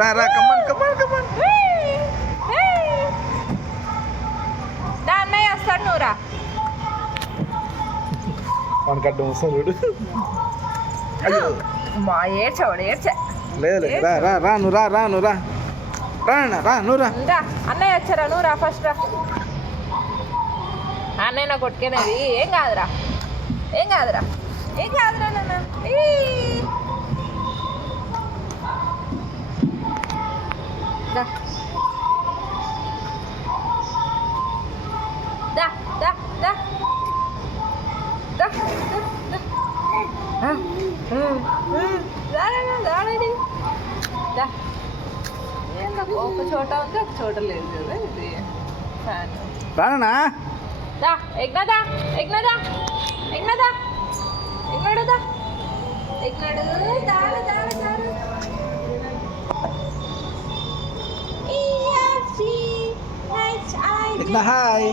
రా రా కమాన్ కమాన్ కమాన్. దా అన్నయ్య వస్తాడు నువ్వు రా. మనకు అడ్డం వస్తాడు. అయ్యో మా ఏడ్చావాడు ఏడ్చా. లేదు రా రా రా నువ్వు రా రా నువ్వు రా రా రా నువ్వు రా. అన్నయ్య వచ్చారా నువ్వు రా ఫస్ట్ రా. అన్నయ్య నా కొట్టుకునేది ఏం కాదురా ఏం కాదురా ఏం కాదురా నాన్న. దా దా దా దా దా దాడండి దా. ఏంటో ఒక చోట ఉంది ఒక చోట లేదు కదా ఇది ఫ్యాన్. రానా దా ఎగ్నదా ఎగ్నదా ఎగ్నదా ఎగ్నడుదా ఎగ్నడు దాడ దాడ దాడ. ఎగ్నా హాయ్.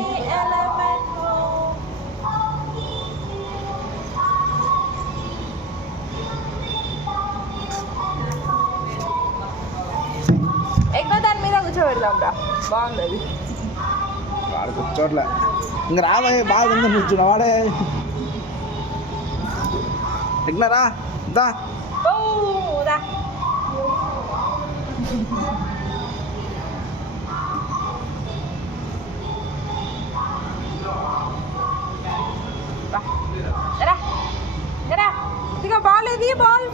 ఎగ్నో దాని మీద కూర్చోబెడదాం రా బాగుంది అది. వాడు కూర్చోట్లే ఇంక రాబోయే బాగా ఉంది కూర్చున్నా వాడే. ఎగ్నరా దా రా రా ఇదిగో బాల్ ఇది బాల్.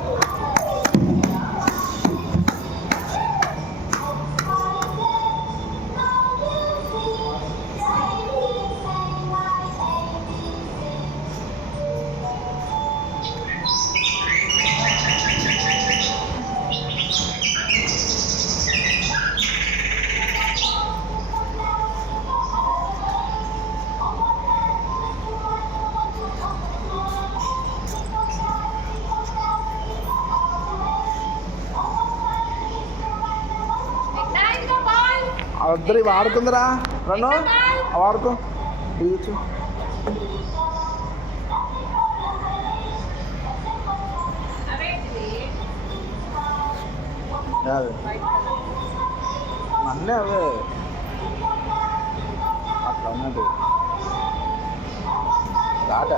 వద్దరు ఇవి ఆడుకుందిరా రన్ను అవి ఆడుకో దిగచ్చు. అన్నీ అవే అట్లా ఉన్నది రాట.